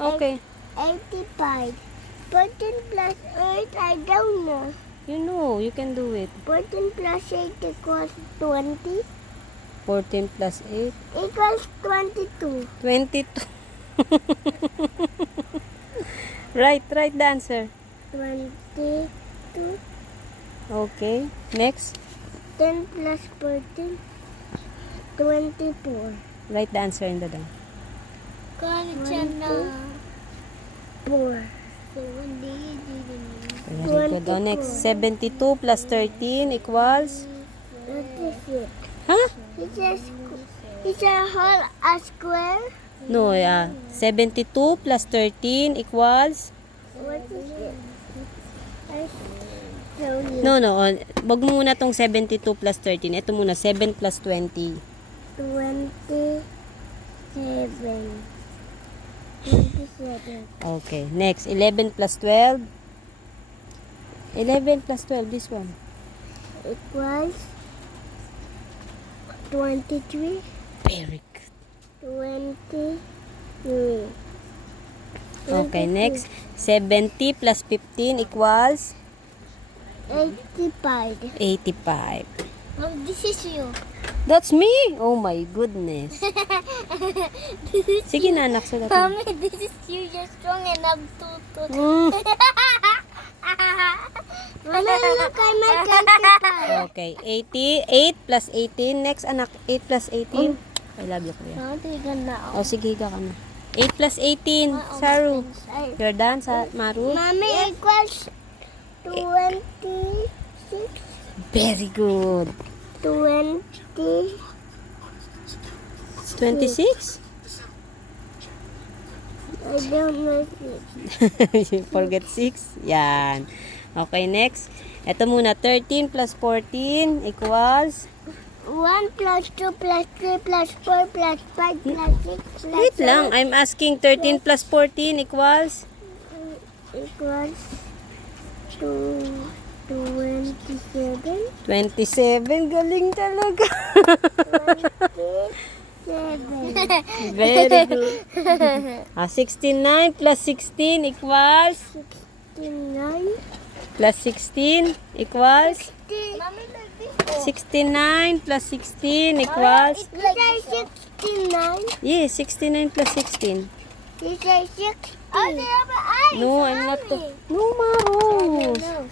Okay. 85. 14 plus 8, I don't know. You know, you can do it. 14 plus 8 equals 20. 14 plus 8. Equals 22. 22. Right the answer. 22. Okay. Next. 10 plus 14. 24. Write the answer in the down. Kanina. 4. Very good. Oh, next. 72 plus 13 equals? 36. Huh? It's a whole a square. No, 72 plus 13 equals? What is it? I show you. No. Wag mo muna tong 72 plus 13. Ito muna, 7 plus 20. 27. Okay. Next, 11 plus 12. 11 plus 12, this one. Equals 23. Very good. 23. Okay, next. 70 plus 15 equals? 85. 85. Mom, this is you. That's me! Oh my goodness. Sige na, anak, sulat mo. Mommy, this is you. You're strong enough to. Mm. Mommy, look, I made calculator. Okay, 88 plus 18. Next, anak, 8 plus 18. I love you, kuya. How do you get now? Oh, sige, higa ka na. 8 plus 18. Saru. You're done, Maru? Mommy equals 26. Very good. 20. 26? I don't know. You forget 6? Yan. Okay, next. Ito muna, 13 plus 14 equals? 1 plus 2 plus 3 plus 4 plus 5 plus 6 plus Wait lang, I'm asking 13 plus 14 equals? equals to 27. 27, galing talaga. 27. Very good. 69 plus 16 equals? 69. Plus 16 equals? Mommy, like this. 69 plus 16 equals? These are 69. Yes, 69 plus 16. These are 60. Oh, they have an eye. No, I'm not. No, Maru. No.